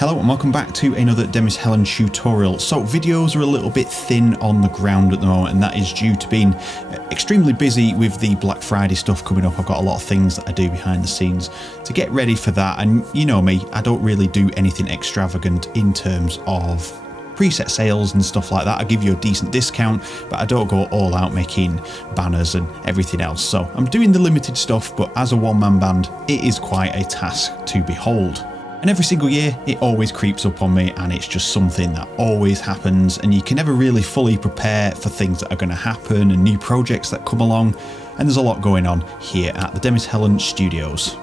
Hello and welcome back to another Demis Hellen tutorial. So videos are a little bit thin on the ground at the moment, and that is due to being extremely busy with the Black Friday stuff coming up. I've got a lot of things that I do behind the scenes to get ready for that, and you know me, I don't really do anything extravagant in terms of preset sales and stuff like that. I give you a decent discount, but I don't go all out making banners and everything else. So I'm doing the limited stuff, but as a one-man band, it is quite a task to behold. And every single year, it always creeps up on me, and it's just something that always happens, and you can never really fully prepare for things that are going to happen and new projects that come along, and there's a lot going on here at the Demis Hellen studios.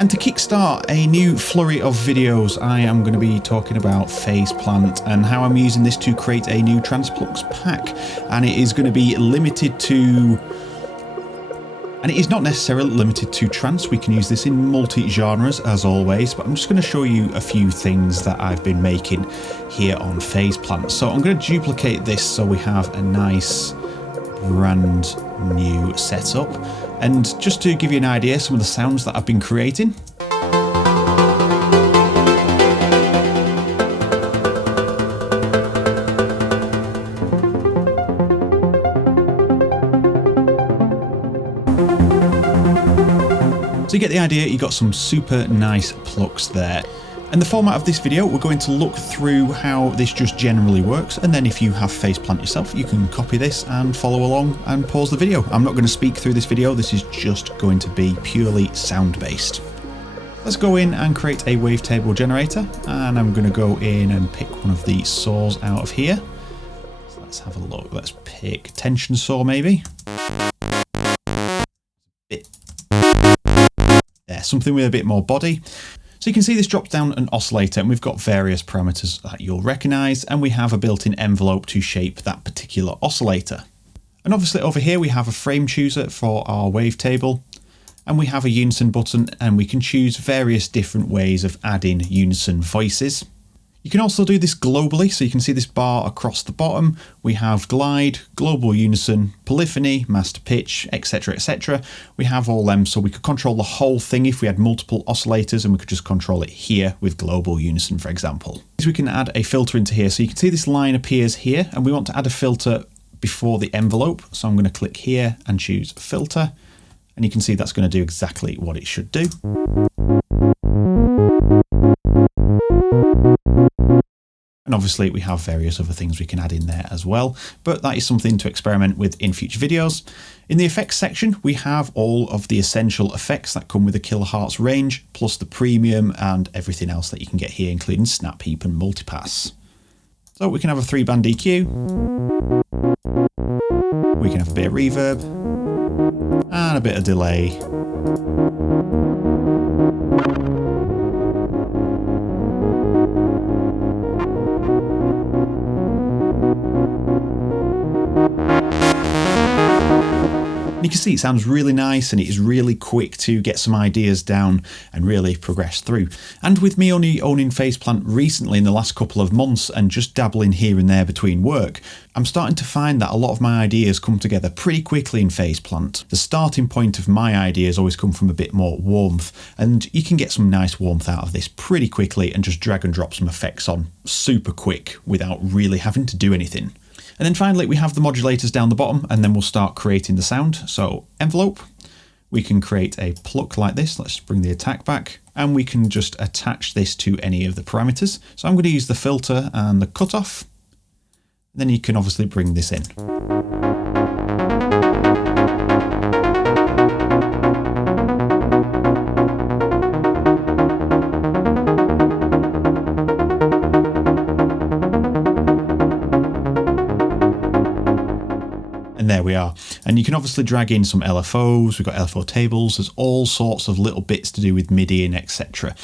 And to kickstart a new flurry of videos, I am going to be talking about Phaseplant and how I'm using this to create a new Transplux pack, and it is going to be limited to... And it is not necessarily limited to trance. We can use this in multi-genres as always, but I'm just going to show you a few things that I've been making here on Phaseplant. So I'm going to duplicate this so we have a nice brand new setup. And just to give you an idea, some of the sounds that I've been creating. So you get the idea, you've got some super nice plucks there. And the format of this video, we're going to look through how this just generally works, and then if you have Phaseplant yourself, you can copy this and follow along and pause the video. I'm not going to speak through this video, this is just going to be purely sound based. Let's go in and create a wavetable generator, and I'm going to go in and pick one of the saws out of here. So let's have a look, let's pick tension saw maybe. Something with a bit more body. So you can see this drops down an oscillator, and we've got various parameters that you'll recognize, and we have a built-in envelope to shape that particular oscillator. And obviously over here we have a frame chooser for our wavetable, and we have a unison button, and we can choose various different ways of adding unison voices. You can also do this globally, so you can see this bar across the bottom. We have glide, global unison, polyphony, master pitch, etc, etc. We have all them, so we could control the whole thing if we had multiple oscillators, and we could just control it here with global unison, for example. We can add a filter into here, so you can see this line appears here, and we want to add a filter before the envelope. So I'm going to click here and choose filter, and you can see that's going to do exactly what it should do. And obviously we have various other things we can add in there as well, but that is something to experiment with in future videos. In the effects section, we have all of the essential effects that come with a kilohertz range, plus the premium and everything else that you can get here, including snap heap and multipass. So we can have a 3-band EQ, we can have a bit of reverb, and a bit of delay. You can see it sounds really nice, and it is really quick to get some ideas down and really progress through. And with me only owning Phaseplant recently in the last couple of months and just dabbling here and there between work, I'm starting to find that a lot of my ideas come together pretty quickly in Phaseplant. The starting point of my ideas always come from a bit more warmth, and you can get some nice warmth out of this pretty quickly and just drag and drop some effects on super quick without really having to do anything. And then finally we have the modulators down the bottom, and then we'll start creating the sound. So envelope, we can create a pluck like this. Let's bring the attack back, and we can just attach this to any of the parameters. So I'm going to use the filter and the cutoff. Then you can obviously bring this in. There we are, and you can obviously drag in some LFOs. We've got LFO tables, there's all sorts of little bits to do with MIDI and etc.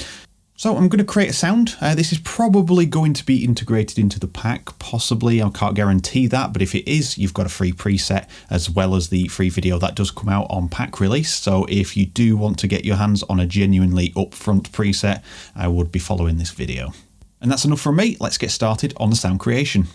So I'm going to create a sound. This is probably going to be integrated into the pack, possibly, I can't guarantee that, but if it is, you've got a free preset as well as the free video that does come out on pack release. So if you do want to get your hands on a genuinely upfront preset, I would be following this video. And that's enough from me, let's get started on the sound creation.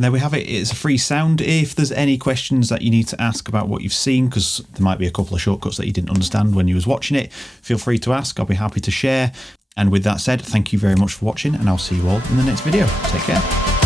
And there we have it. It's a free sound. If there's any questions that you need to ask about what you've seen, because there might be a couple of shortcuts that you didn't understand when you was watching it, feel free to ask. I'll be happy to share. And with that said, thank you very much for watching, and I'll see you all in the next video. Take care.